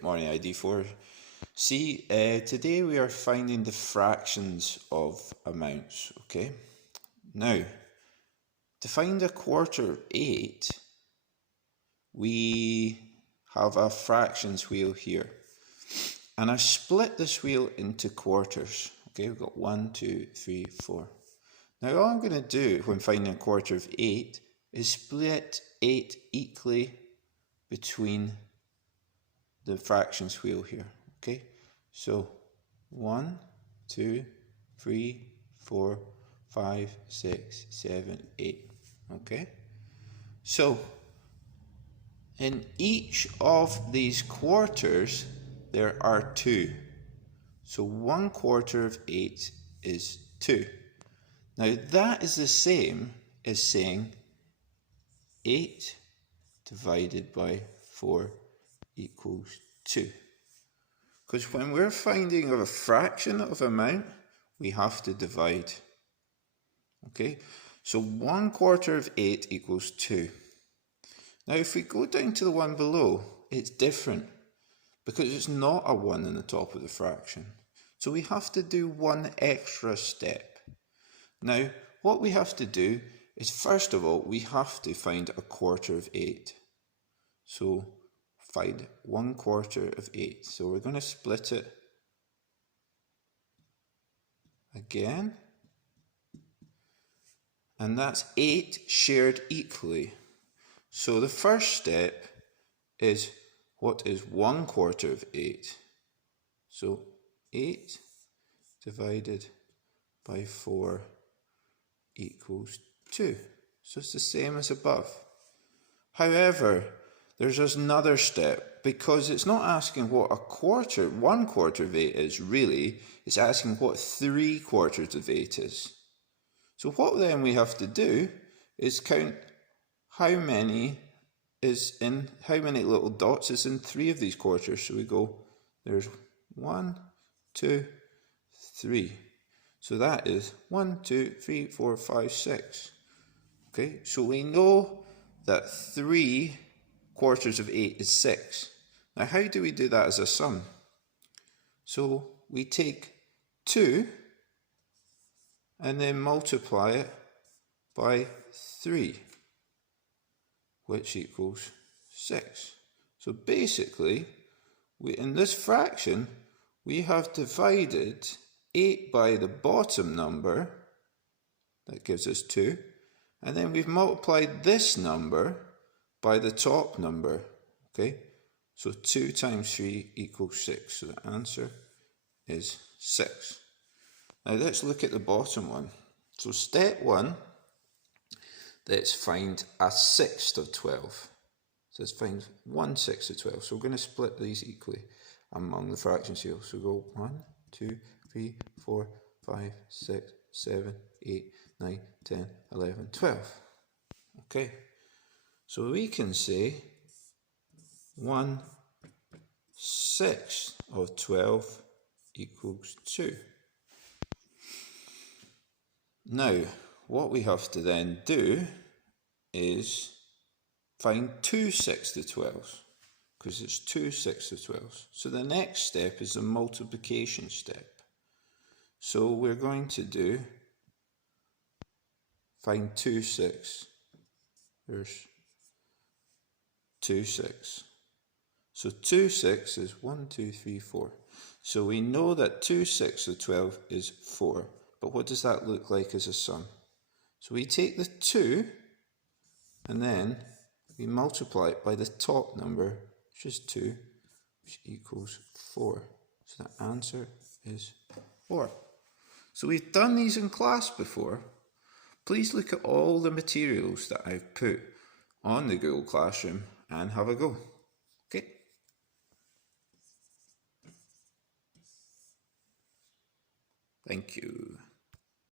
Good morning, ID4C. Today we are finding the fractions of amounts, okay? Now, to find 1/4/8, we have a fractions wheel here. And I've split this wheel into quarters, okay? We've got 1, 2, 3, 4. Now all I'm going to do when finding 1/4/8 is split 8 equally between the fractions wheel here, okay? So 1, 2, 3, 4, 5, 6, 7, 8, okay? So in each of these quarters there are 2. So 1/4/8 is 2. Now that is the same as saying 8 divided by 4 equals 2. Because when we're finding a fraction of amount, we have to divide. Okay, so 1/4/8 equals 2. Now if we go down to the one below, it's different because it's not a 1 in the top of the fraction. So we have to do one extra step. Now what we have to do is, first of all, we have to find 1/4/8. So find 1/4/8. So we're going to split it again. And that's 8 shared equally. So the first step is, what is 1/4/8? So 8 divided by 4 equals 2. So it's the same as above. However, there's another step, because it's not asking what 1/4/8 is really, it's asking what 3/4/8 is. So what then we have to do is count how many little dots is in 3 of these quarters. So we go, there's 1, 2, 3. So that is 1, 2, 3, 4, 5, 6. Okay, so we know that 3/4/8 is 6. Now how do we do that as a sum? So we take 2 and then multiply it by 3, which equals 6. So basically, in this fraction, we have divided 8 by the bottom number, that gives us 2, and then we've multiplied this number by the top number, okay? So 2 times 3 equals 6, so the answer is 6. Now let's look at the bottom one. So step 1, let's find 1/6 of 12. So let's find 1/6 of 12. So we're going to split these equally among the fractions here. So we go 1, 2, 3, 4, 5, 6, 7, 8, 9, 10, 11, 12. Okay, so we can say 1/6 of 12 equals 2. Now, what we have to then do is find 2/6 of 12, because it's 2/6 of 12. So the next step is the multiplication step. So we're going to do, find 2/6. There's 2/6. So 2/6 is 1, 2, 3, 4. So we know that 2/6 of 12 is 4. But what does that look like as a sum? So we take the 2 and then we multiply it by the top number, which is 2, which equals 4. So the answer is 4. So we've done these in class before. Please look at all the materials that I've put on the Google Classroom and have a go. Okay? Thank you.